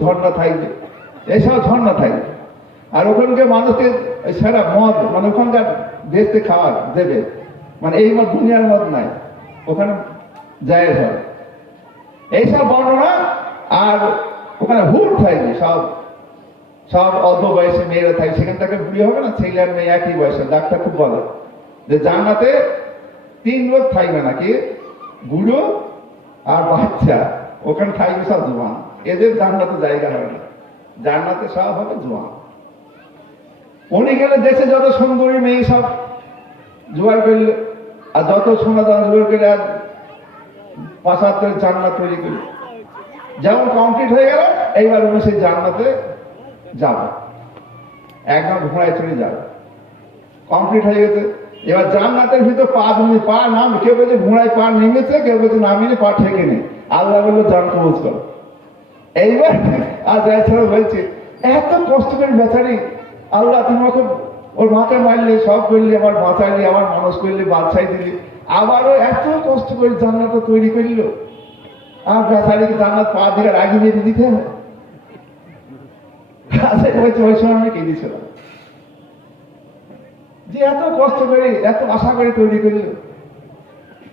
ঝর্ণা থাকবে। এসব ঝর্ণা থাকবে। আর ওখানকে মানুষকে সেরা মদ মানে ওখানকার দেশতে খাওয়ার দেবে। মানে এই মত দুনিয়ার মত নাই। ওখানে যায় হয়। এইসব বর্ণনা, আর ওখানে হুট থাকবে, সব সব অল্প বয়সে মেয়েরা থাকে সেখান থেকে বিয়ে হবে না, ছেলে আর মেয়ে একই বয়সে ডাক্তার খুব বলে যে জান্নাতে তিন লোক থাকবে নাকি? বুড়ো আর বাচ্চা। ওখানে থাকবে সব জোয়ান। এদের জান্নাতে জায়গা হবে না। জান্নাতে সব হবে জোয়ান উনি গেলে দেশে যত সুন্দরী মেয়ে সব জোগাড় করলে আর যত সোনা দানা করে আর করে জান্নাত তৈরি করল যেমন কমপ্লিট হয়ে গেল, এইবার উনি সেই জান্নাতে যাবে। একদম ঘোড়ায় চড়ে যাবে। কমপ্লিট হয়ে গেছে। এবার জান্নাতের ভিতর পা তুমি পা নাম কেউ বলছে ঘোড়ায় পা নেমেছে, কেউ বলছে নামিয়ে, পা ঠেকে নেই আল্লাহ বলল, জান কবজ করো। এইবার বলছে, এত কষ্ট করে বেচারি আল্লাহ, তুমি ওকে ওর মাকে মারলে, সব আবার বাঁচাইলি আবার মানুষ দিলি। আবারও এত কষ্ট করে তৈরি করল। আর বেচারিকে জান্নাত পা দিকে রাগি বেঁধে দিতে হবে আচ্ছা বলছে ওই সময় আমি যে এত কষ্ট করে, এত আশা করে তৈরি করল।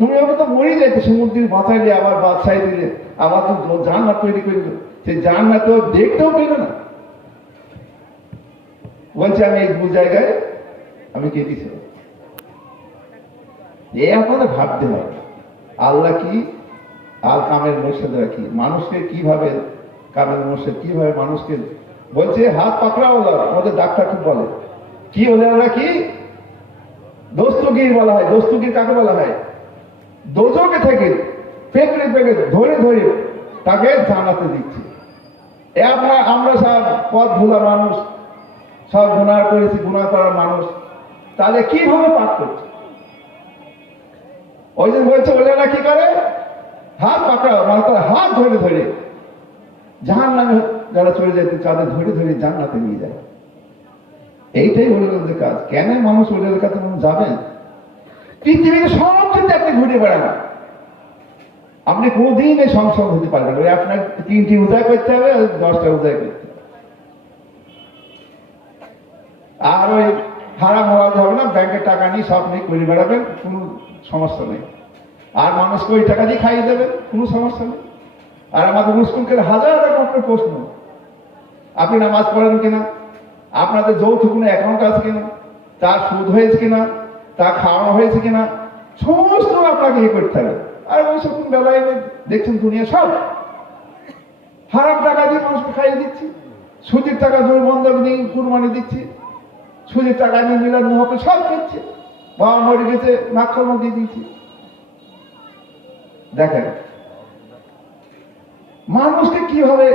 তুমি ওকে তো মরে যাইতে সমুদ্রের বাঁচাইলে আবার বাদশাই দিলে আবার তো জান্নাত তৈরি করে করল সেই তো দেখতেও পেল না। বলছে, আমি এই দু জায়গায় আমি কেঁদেছিলাম এ আপনাদের ভাবতে হবে আল্লাহ কি আর কামের মর্যাদা কি? মানুষকে কীভাবে কামের মর্যাদা কীভাবে মানুষকে বলছে, হাত পাকড়া ওলা আমাদের ডাক্তার খুব বলে। কি হলে ওরা কি? দোস্তগির বলা হয়। দোস্তগির কাকে বলা হয়? দোজকে থেকে পেকড়ে পেকড়ে ধরে ধরে তাকে জানাতে দিচ্ছে। এ আমরা সব পথ ভোলা মানুষ, সব গুণার করেছি গুণা করার মানুষ। তাহলে কীভাবে পাঠ করছে? ওই যে বলছে বলে না কি করে? হাত পাকড়া মানে তার হাত ধরে ধরে। জাহান নামে যারা চলে যেতে তাদের ধরে ধরে জান্নাতে নিয়ে যায়। এইটাই ওলিদের কাজ। কেন মানুষ ওলিদের কাছে যাবেন পৃথিবীতে সব চিন্তা আপনি ঘুরে বেড়ান। আপনি কোনোদিন এই সংসদ হতে পারবেন ওই আপনার তিনটি উদয় করতে হবে দশটা উদয় করতে হবে। আর ওই হারাম হওয়াতে হবে না ব্যাংকের টাকা নিয়ে সব নিয়ে করে বেড়াবেন, কোনো সমস্যা নেই। আর মানুষকে ওই টাকা দিয়ে খাইয়ে দেবেন, কোনো সমস্যা নেই। আর আমাদের মুসলিমকে হাজার হাজার রকমের প্রশ্ন। আপনি নামাজ পড়েন কিনা? আপনাদের যৌথ কোনো অ্যাকাউন্ট আছে কিনা? তার সুদ হয়েছে কিনা? তার খাওয়ানো হয়েছে কিনা? সমস্ত আপনাকে ইয়ে করতে হবে। আর ওই সব বেলায় দেখছেন দুনিয়া সব। হারাম টাকা দিয়ে মানুষকে খাইয়ে দিচ্ছি। সুদের টাকা জোর বন্ধক নিয়ে কুরবানি দিচ্ছি। সুদের টাকা নিয়ে মিলাদ মহকে সব করছে বাবা মরে গেছে নাক্ষর দিয়ে দিচ্ছি দেখেন, মানুষকে কীভাবে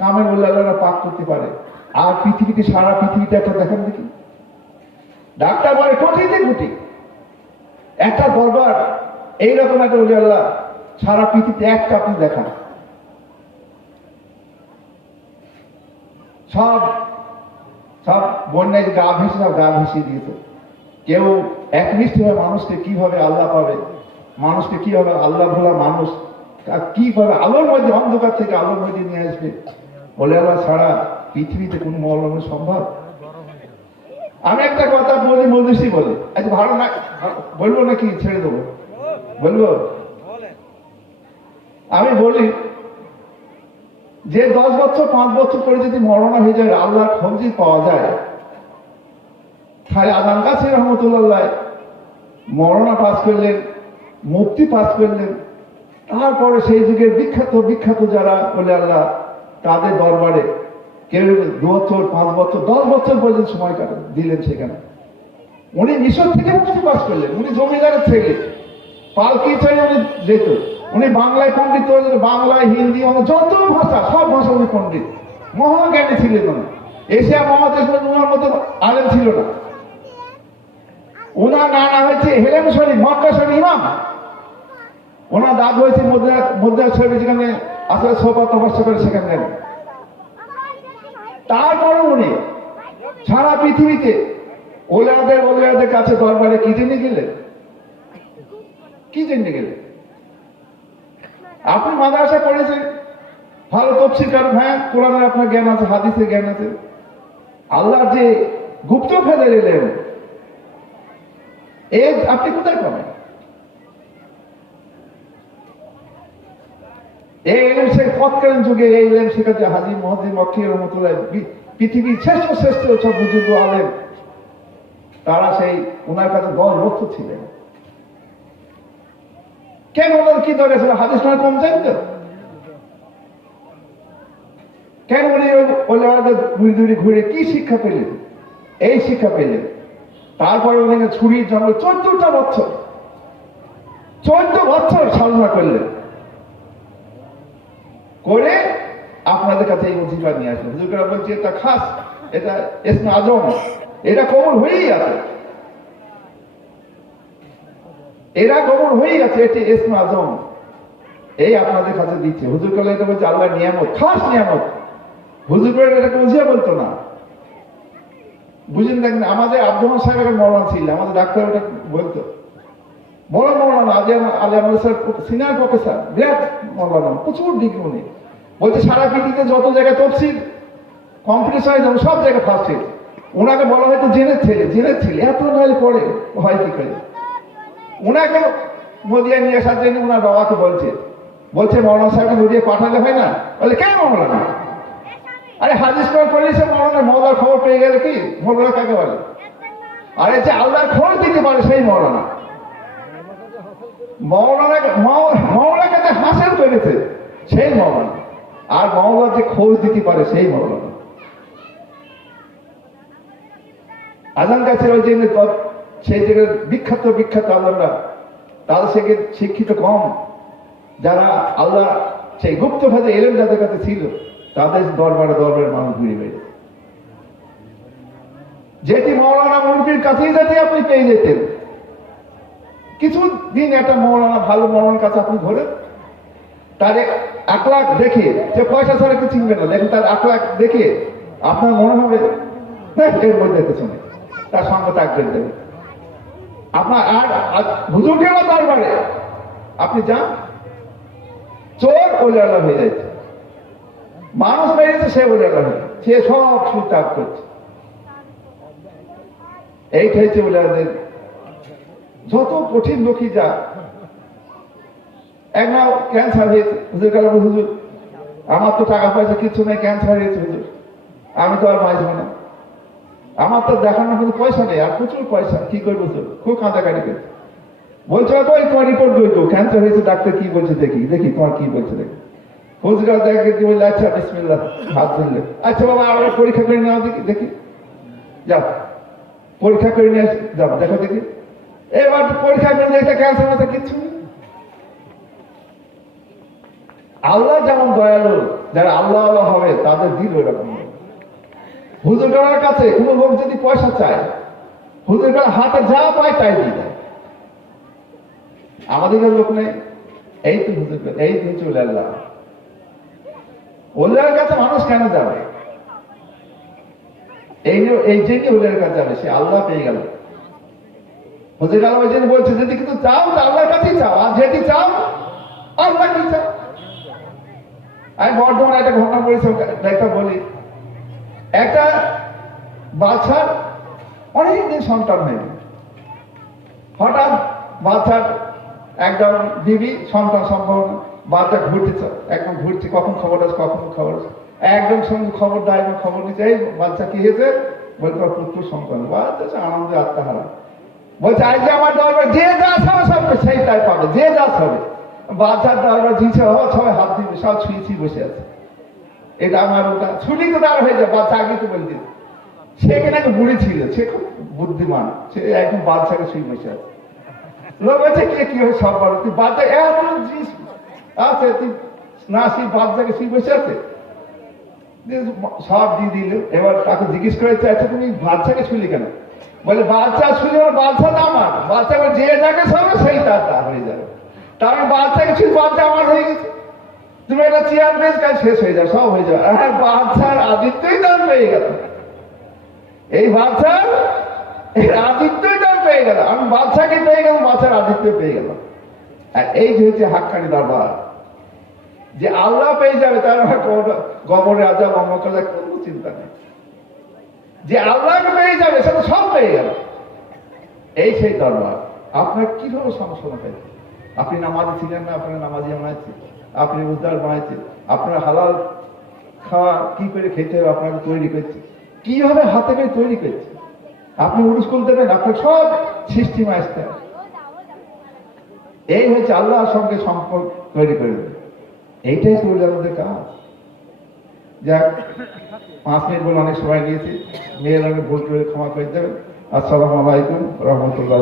কামের উল্লাহরা পাক করতে পারে? আর পৃথিবীতে সারা পৃথিবীতে একটা দেখেন দেখি। ডাক্তার বলে কোটিতে কোটি একটা দরবার, এইরকম একটা উল্লাহ সারা পৃথিবীতে একটা আপনি দেখান। সব সব বন্যায় গা ভেসে, সব গা ভেসিয়ে দিয়েছে। কেউ একনিষ্ঠ হয়ে মানুষকে কীভাবে আল্লাহ পাবে, মানুষকে কীভাবে আল্লাহ ভোলা মানুষ আর কীভাবে আলোর মধ্যে, অন্ধকার থেকে আলোর মধ্যে নিয়ে আসবে। বলে আল্লাহ ছাড়া পৃথিবীতে কোনো মৌলম সম্ভব? আমি একটা কথা বলি মজুসি বলি। আচ্ছা ভালো না, বলব নাকি? ছেড়ে দেবো। বলব? আমি বলি, যে দশ বছর, পাঁচ বছর পরে যদি মরণা হয়ে যায়, আল্লাহর খোঁজি পাওয়া যায়, তাহলে আদান কাছে রহমতুল্লাহ, মরণা পাস করলেন, মুক্তি পাস করলেন। তারপরে সেই যুগের বিখ্যাত বিখ্যাত যারা বলে আল্লাহ, তাদের দরবারে দু বছর, পাঁচ বছর, দশ বছর পর্যন্ত সময় কাটে দিলেন সেখানে। উনি মিশর থেকে পাস করলেন, উনি জমিদারের থেকে পালকি ছেড়ে উনি যেত। উনি বাংলায় পণ্ডিত হয়েছেন বাংলায় হিন্দি যত ভাষা, সব ভাষা উনি পণ্ডিত। মহাজ্ঞানী ছিলেন উনি। এশিয়া মহাদেশ উনার মতো আলেম ছিল না। ওনার নানা হয়েছে হেলেম শরীফ, মক্কা শরীফ ইমাম। ওনার দাদু হয়েছে মধ্যে মধ্যে শরীফ, যেখানে আসলে সোপা তপস্যা করে সেখানে তারপরে উনি। সারা পৃথিবীতে ওলাদের ওলাদের কাছে দরবারে কি জন্য গেলেন? কি জন্য গেলেন? আপনি মাদ্রাসা পড়েছেন? ভালো তফসিকার হ্যাঁ কোরআনের আপনার জ্ঞান আছে, হাদিসের জ্ঞান আছে। আল্লাহ যে গুপ্ত ফেলে এলেন, এ আপনি কোথায় পাবেন? এই এলেম সে তৎকালীন যুগে এই এলেম শেখাচ্ছে হাজি মহাদিন মক্কি রহমতুল্লাহ। পৃথিবীর শ্রেষ্ঠ শ্রেষ্ঠ সব বুজুর্গ আলেম, তারা সেই ওনার কাছে দল রক্ষ ছিলেন। কেন ওনার কি দরকার ছিল? হাদিস নয়, কম জানতো কেন উনি ওই- ওই লড়াদের দূরে দূরে ঘুরে কি শিক্ষা পেলেন? এই শিক্ষা পেলেন। তারপরে উনি ছুরির জন্য চোদ্দটা বছর চোদ্দ বছর সাধনা করলেন। করে আপনাদের কাছে এই অধিকার নিয়ে আসলেন হুজুররা বলছে, এটা খাস, এটা এসমে আজম, এটা কবর হয়েই আছে। এরা কবর হয়েই আছে, এটি এসমে আজম। এই আপনাদের কাছে দিচ্ছে। হুজুর কালে এটা বলছে, আল্লাহ নিয়ামত, খাস নিয়ামত। হুজুর করে এটাকে বুঝিয়ে বলতো না। বুঝেন দেখেন, আমাদের আব্দুল সাহেব একটা মরণ ছিল, আমাদের ডাক্তার ওটা বলতো। বড় মৌলানা আজ আলী আমাদের স্যার, সিনিয়র প্রফেসর, বিরাট মৌলানা, প্রচুর ডিগ্রি উনি। বলছে, সারা পৃথিবীতে যত জায়গায় তফসিল, কম্পিটিশন যেমন সব জায়গায় ফার্স্ট হয়েছে ওনাকে বলা হয়তো জেনের ছেলে জেনের ছেলে, এত নাইল পড়ে হয় কি করে? ওনাকে নদিয়া নিয়ে আসার জন্য ওনার বাবাকে বলছে বলছে, মৌলানা সাহেবকে নদিয়া পাঠালে হয় না? বলে, কেন মৌলানা? আরে, হাদিস করে করলে সে মৌলানা মৌলার খবর পেয়ে গেলে কি? মৌলানা কাকে বলে? আরে, যে আল্লাহর খোঁজ দিতে পারে সেই মৌলানা। আর যে খোঁজ দিতে পারে, সেই আজান কাছে ওই সেই জায়গায় বিখ্যাত বিখ্যাত তাদের থেকে শিক্ষিত কম, যারা আল্লাহ সেই গুপ্ত ভাবে এলেন যাদের কাছে ছিল, তাদের দরবারে দরবারে মানুষ ঘুরে বেড়েছে যেটি মৌলানা মুরগির কাছেই যাতে আপনি পেয়ে যেতেন কিছু দিন একটা মৌলানা ভালো মৌলানার কাছে আপনি ধরেন তার এক লাখ দেখে যে পয়সা ছাড়া কেউ চিনবে না দেখুন তার এক লাখ দেখে আপনার মনে হবে "না, এর মধ্যে কিছু নেই তার সঙ্গে থাকবেন দেবে। আপনার আর হুজুর গেল দরবারে? আপনি যান চোর ওলে আল্লাহ হয়ে যাচ্ছে মানুষ বেরিয়েছে সে ওলে আল্লাহ হয়ে। সে সব ত্যাগ করছে। এইটা হচ্ছে ওলাদের যত কঠিন লোকই যা, এক নাও ক্যান্সার হয়েছে। হুজুর হুজুর, আমার তো টাকা পয়সা কিছু নেই ক্যান্সার হয়েছে, হুজুর। আমি তো আর বাঁচব না। আমার তো দেখানোর কোনো পয়সা নেই, আর প্রচুর পয়সা। কি করব তো খুব কাঁদাকাটি করে। বলছে তো, ওই তোমার রিপোর্ট তো। ক্যান্সার হয়েছে, ডাক্তার কি বলছে দেখি দেখি তোমার কি বলছে দেখি। হুজুর দেখে কি বললে আচ্ছা বিসমিল্লাহ, হাত ধরলে। আচ্ছা বাবা আমরা পরীক্ষা করে নেওয়া দেখি দেখি। যাও, পরীক্ষা করে নিয়ে যাও, দেখো দেখি। এবার পরীক্ষা করে দেখতে ক্যান্সার কিচ্ছু নেই। আল্লাহ যেমন দয়ালু, যারা আল্লাহ আল্লাহ হবে, তাদের দিল এরকম। হুজুর করার কাছে কোনো লোক যদি পয়সা চায় হুজুর করার হাতে যা পায় তাই দিয়ে দেয়। আমাদের লোক নেই। এই তো হুজুর, এই তো হচ্ছে আল্লাহ ওলিয়ার কাছে মানুষ কেন যাবে? এই যে- এই জন্য ওলিয়ার কাছে যাবে, সে আল্লাহ পেয়ে গেল। হুজুর আল্লাহ ওই বলছে, যদি কিন্তু চাও, তা আল্লাহর কাছেই চাও। আর যেটি চাও আল্লাহ কি চাও। আমি বর্ধমানে একটা ঘটনা একটা বলি। একটা বাচ্চার অনেকদিন সন্তান হয়নি হঠাৎ বাচ্চার একদম দিবি সন্তান সম্ভব। বাচ্চা ঘুরতেছে একদম ঘুরছে, কখন খবর আছে, কখন খবর আছে? একদম সঙ্গে খবর দেয় খবর নিতে বাচ্চা কি হয়েছে? বলতে পুত্র সন্তান। বাচ্চা আনন্দে আত্মাহারা। বলছে, আজকে আমার দরবার, যে যা হবে সব সেই তাই পাবে, যে যা হবে। বাচ্চার দরবার দিচ্ছে ও সবাই হাত দিবে, সব ছুঁয়ে ছুঁয়ে বসে আছে। এটা আমার ওটা ছুলি তো তার হয়ে যায় বাচ্চা আগে তো বলতে সে কিনা একটা বুড়ি ছিল, সে খুব বুদ্ধিমান, সে একদম বাচ্চাকে ছুঁয়ে বসে আছে। লোক বলছে, কে, কি হবে সব বড় তুই বাচ্চা এত জিনিস আছে, তুই না সেই বাচ্চাকে ছুঁয়ে বসে আছে? সব দিয়ে দিল। এবার তাকে জিজ্ঞেস করে আচ্ছা তুমি বাচ্চাকে ছুলি কেন? বলে, বাচ্চা আমার বাচ্চা তো আমার। বাচ্চা যে যাকে সবে সেই তার হয়ে যাবে। তার বাচ্চাকে ছুলি বাচ্চা আমার হয়ে গেছে। তুমি একটা চেয়ার বেশ কাজ শেষ হয়ে যাবে, সব হয়ে যাবে। আর বাচ্চার আদিত্যই দান পেয়ে গেল। এই বাচ্চার এই আদিত্যই দান পেয়ে গেল। আমি বাচ্চাকে পেয়ে গেলাম, বাচ্চার আদিত্য পেয়ে গেলাম। আর এই যে হচ্ছে হাক্কানি দরবার যে আল্লাহ পেয়ে যাবে, তার আর কবর- কবরে আজাব অন্য কাজা কোনো চিন্তা নেই। যে আল্লাহকে পেয়ে যাবে, সে তো সব পেয়ে গেল এই সেই দরবার। আপনার কীভাবে সমস্যা পেয়েছে আপনি নামাজি ছিলেন না, আপনার নামাজি বানাইছে আপনি উদ্ধার বানাইছে আপনার হালাল খাওয়া কি করে খেতে হবে আপনাকে তৈরি করছে কীভাবে হাতে করে তৈরি করছে আপনি উড়ুস করতে দেবেন, আপনার সব সৃষ্টি মাস্টার এই হচ্ছে আল্লাহর সঙ্গে সম্পর্ক তৈরি করে দেবে। এইটাই তৈরি আমাদের কাজ। যাক, পাঁচ মিনিট বলে অনেক সময় নিয়েছি। মেয়ের আমি ভুল করে ক্ষমা করে দেবেন আসসালামু আলাইকুম রহমতুল্লাহ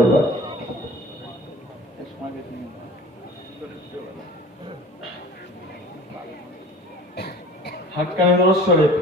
হাক্কানি দরজ শরীফ।